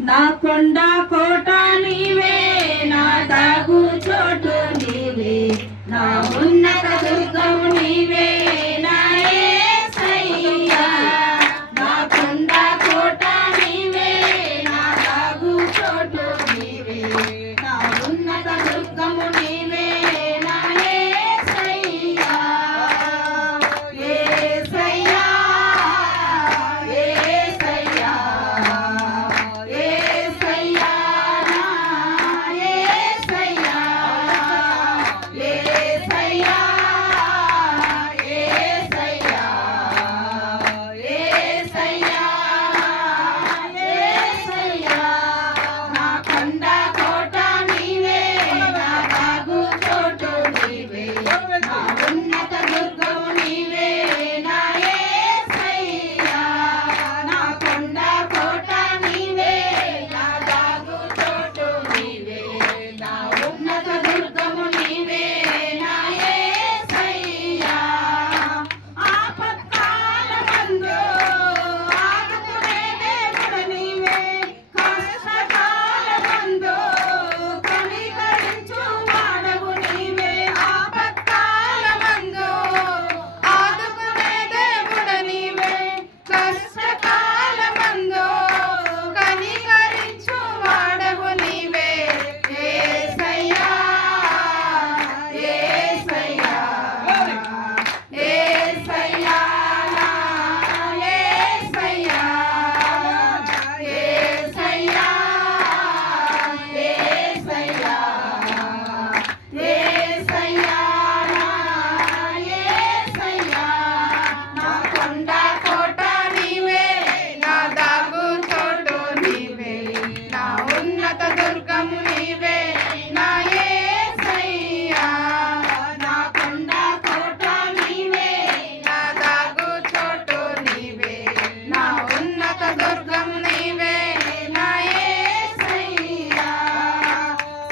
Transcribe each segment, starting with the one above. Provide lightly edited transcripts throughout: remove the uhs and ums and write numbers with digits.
నా కొండ కోట నీవే, నా దాగు చోటు నీవే, నా ఉన్నత దుర్గము నీవే, నా యేసయ్యా. నా కొండ కోట నీవే, నా దాగు చోటు నీవే, నా ఉన్నత దుర్గము నీవే, నా యేసయ్యా. యేసయ్యా, యేసయ్యా, యేసయ్యా, నా యేసయ్యా. యేసయ్యా, యేసయ్యా, యేసయ్యా, యేసయ్యా. నా కొండ కోట నీవే, నా దాగు చోటు నీవే, నా ఉన్నత దుర్గము నీవే, నా యేసయ్యా. నా కొండ కోట నీవే, నా దాగు చోటు నీవే, నా ఉన్నత దుర్గము నీవే, నా యేసయ్యా. ఆపత్కాలమందు ఆదుకునే దేవుడు నీవే, కష్టకాలమందు కనికరించు వాడవు నీవే. ఆపత్కాలమందు ఆదుకునే దేవుడు నీవే, కష్టకాలమందు కనికరించు వాడవు నీవే. యేసయ్యా, యేసయ్యా, యేసయ్యా, నా యేసయ్యా. యేసయ్యా, యేసయ్యా, యేసయ్యా, నా యేసయ్యా. నా కొండ కోట నీవే, నా దాగు చోటు నీవే, నా ఉన్నత దుర్గము నీవే, నా యేసయ్యా. నా కొండ కోట నీవే, నా దాగు చోటు నీవే, నా ఉన్నత దుర్గము నీవే, నా యేసయ్యా.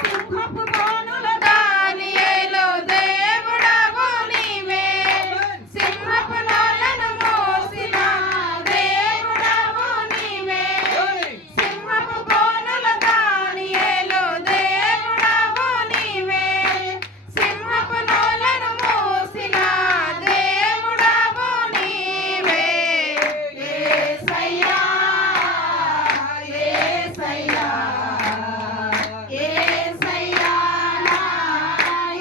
సింహపు బోనుల దానియేలు దేవుడవు నీవే, సింహపు నోలను మోసిన దేవుడవు నీవే. సింహపు బోనుల దానియేలు దేవుడవు నీవే, సింహపు నోలను మోసిన దేవుడవు నీవే. యేసయ్యా, యేసయ్యా, యేసయ్యా, నా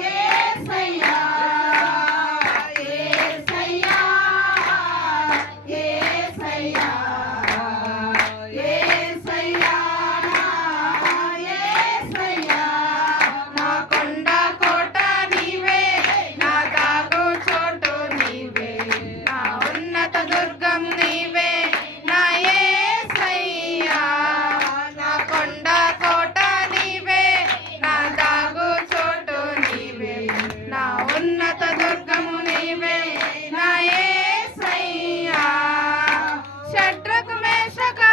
యేసయ్యా. యేసయ్యా, యేసయ్యా, యేసయ్యా, నా యేసయ్యా. నా కొండ కోట నీవే, నా దాగు చోటు నీవే, నా ఉన్నత దుర్గం నీవే, నా యేసయ్యా. నా కొండ కోట నీవే, నా దాగు చోటు నీవే, నా ఉన్నత దుర్గము నీవే, నా యేసయ్యా. షడ్రకు మేషకు